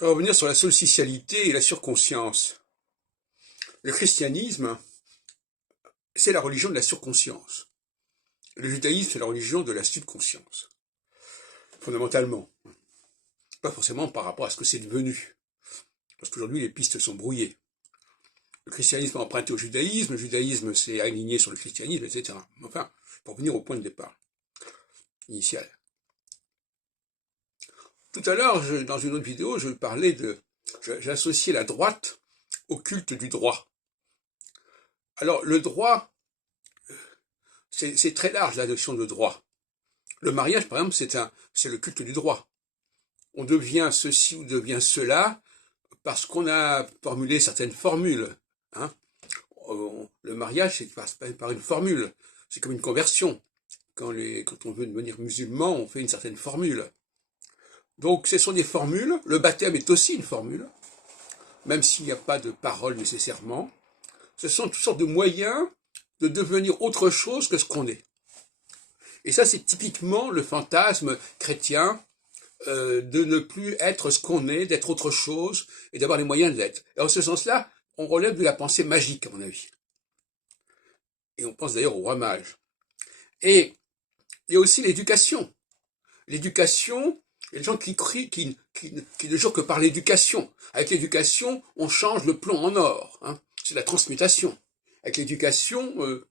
Je vais revenir sur la solsicialité et la surconscience. Le christianisme, c'est la religion de la surconscience. Le judaïsme, c'est la religion de la subconscience. Fondamentalement. Pas forcément par rapport à ce que c'est devenu. Parce qu'aujourd'hui, les pistes sont brouillées. Le christianisme a emprunté au judaïsme, le judaïsme s'est aligné sur le christianisme, etc. Enfin, pour revenir au point de départ initial. Tout à l'heure, dans une autre vidéo, j'associais la droite au culte du droit. Alors, le droit, c'est très large, la notion de droit. Le mariage, par exemple, c'est le culte du droit. On devient ceci ou devient cela parce qu'on a formulé certaines formules. Hein. Le mariage, c'est par une formule. C'est comme une conversion. Quand on veut devenir musulman, on fait une certaine formule. Donc, ce sont des formules. Le baptême est aussi une formule, même s'il n'y a pas de parole nécessairement. Ce sont toutes sortes de moyens de devenir autre chose que ce qu'on est. Et ça, c'est typiquement le fantasme chrétien de ne plus être ce qu'on est, d'être autre chose, et d'avoir les moyens d'être. Et en ce sens-là, on relève de la pensée magique, à mon avis. Et on pense d'ailleurs au roi mage. Et il y a aussi l'éducation. L'éducation, il y a des gens qui crient, qui ne jurent que par l'éducation. Avec l'éducation, on change le plomb en or. Hein. C'est la transmutation. Avec l'éducation,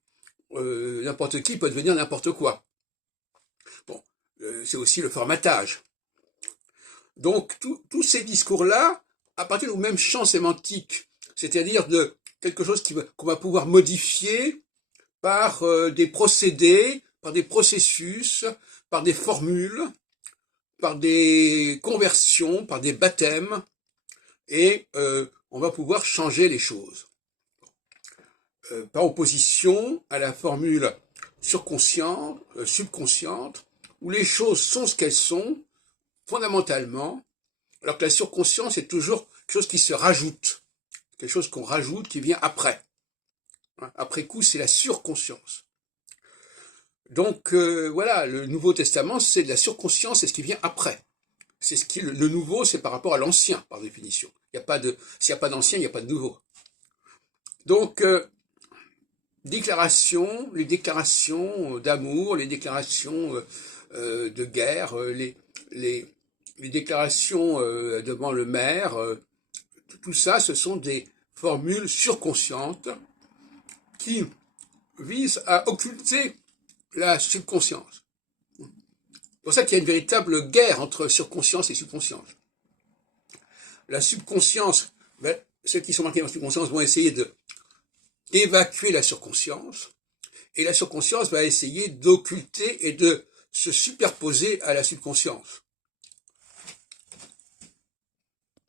n'importe qui peut devenir n'importe quoi. Bon, c'est aussi le formatage. Donc, tous ces discours-là appartiennent au même champ sémantique, c'est-à-dire de quelque chose qu'on va pouvoir modifier par des procédés, par des processus, par des formules, par des conversions, par des baptêmes, et on va pouvoir changer les choses. Par opposition à la formule surconsciente, subconsciente, où les choses sont ce qu'elles sont, fondamentalement, alors que la surconscience est toujours quelque chose qui se rajoute, quelque chose qu'on rajoute qui vient après. Après coup, c'est la surconscience. Donc voilà, le Nouveau Testament, c'est de la surconscience, c'est ce qui vient après. C'est ce qui le nouveau, c'est par rapport à l'ancien, par définition. S'il n'y a pas d'ancien, il n'y a pas de nouveau. Donc, les déclarations d'amour, les déclarations de guerre, les déclarations devant le maire, tout ça, ce sont des formules surconscientes qui visent à occulter la subconscience. C'est pour ça qu'il y a une véritable guerre entre surconscience et subconscience. La subconscience, ceux qui sont marqués dans la subconscience vont essayer d'évacuer la surconscience, et la surconscience va essayer d'occulter et de se superposer à la subconscience.